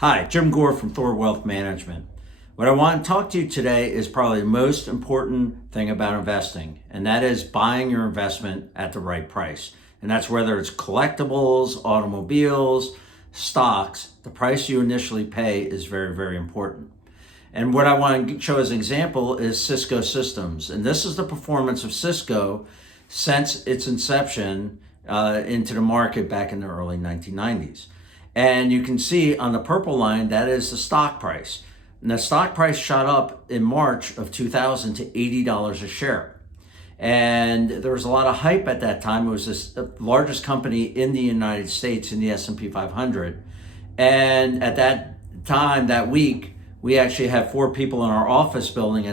Hi, Jim Gore from Thor Wealth Management. What I want to talk to you today is probably the most important thing about investing, and that is buying your investment at the right price. And that's whether it's collectibles, automobiles, stocks, the price you initially pay is very, very important. And what I want to show as an example is Cisco Systems. And this is the performance of Cisco since its inception into the market back in the early 1990s. And you can see on the purple line, that is the stock price. And the stock price shot up in March of 2000 to $80 a share. And there was a lot of hype at that time. It was the largest company in the United States in the S&P 500. And at that time, that week, we actually had 4 people in our office building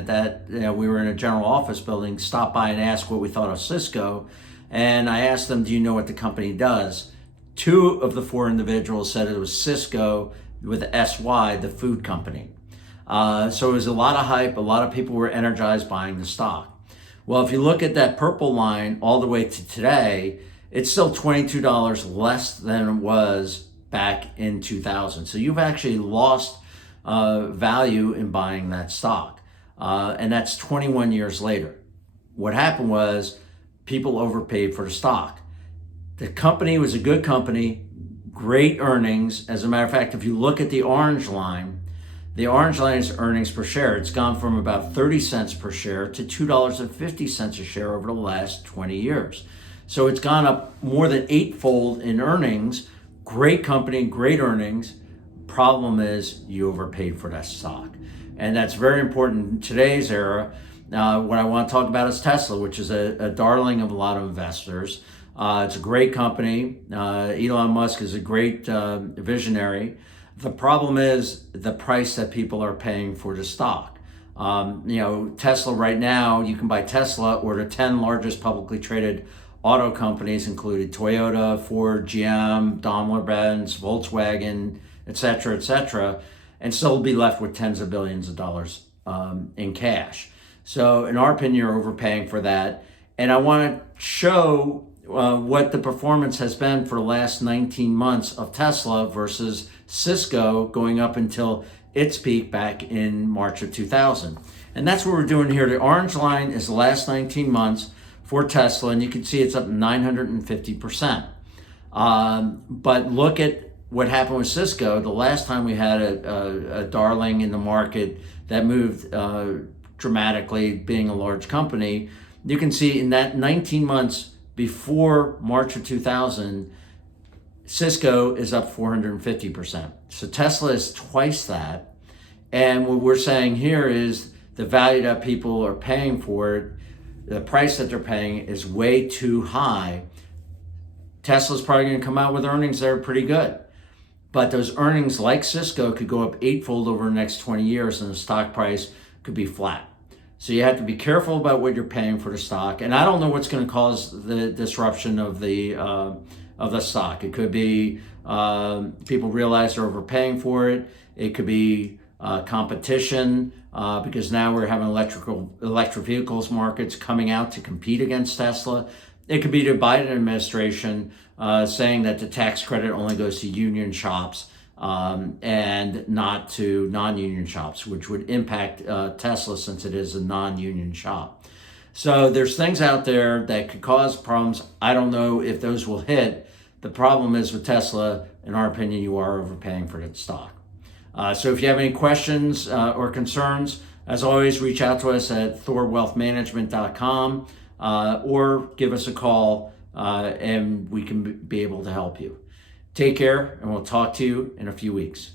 we were in a general office building, stop by and ask what we thought of Cisco. And I asked them, do you know what the company does? 2 of the 4 individuals said it was Cisco with SY, the food company. So it was a lot of hype. A lot of people were energized buying the stock. Well, if you look at that purple line all the way to today, it's still $22 less than it was back in 2000. So you've actually lost value in buying that stock. And that's 21 years later. What happened was people overpaid for the stock. The company was a good company, great earnings. As a matter of fact, if you look at the orange line is earnings per share. It's gone from about 30 cents per share to $2.50 a share over the last 20 years. So it's gone up more than 8-fold in earnings. Great company, great earnings. Problem is you overpaid for that stock. And that's very important in today's era. What I want to talk about is Tesla, which is a darling of a lot of investors. It's a great company. Elon Musk is a great visionary. The problem is the price that people are paying for the stock. Tesla right now, you can buy Tesla or the 10 largest publicly traded auto companies, including Toyota, Ford, GM, Daimler-Benz, Volkswagen, et cetera, and still be left with tens of billions of dollars in cash. So in our opinion, you're overpaying for that. And I want to show what the performance has been for the last 19 months of Tesla versus Cisco going up until its peak back in March of 2000. And that's what we're doing here. The orange line is the last 19 months for Tesla, and you can see it's up 950%. But look at what happened with Cisco. The last time we had a darling in the market that moved dramatically, being a large company, you can see in that 19 months before March of 2000, Cisco is up 450%. So Tesla is twice that. And what we're saying here is the value that people are paying for it, the price that they're paying is way too high. Tesla's probably going to come out with earnings that are pretty good. But those earnings, like Cisco, could go up 8-fold over the next 20 years, and the stock price could be flat. So you have to be careful about what you're paying for the stock. And I don't know what's going to cause the disruption of the stock. It could be people realize they're overpaying for it. It could be competition because now we're having electric vehicles markets coming out to compete against Tesla. It could be the Biden administration saying that the tax credit only goes to union shops and not to non-union shops, which would impact Tesla since it is a non-union shop. So there's things out there that could cause problems. I don't know if those will hit. The problem is with Tesla, in our opinion, you are overpaying for that stock. So if you have any questions or concerns, as always, reach out to us at thorwealthmanagement.com or give us a call and we can be able to help you. Take care, and we'll talk to you in a few weeks.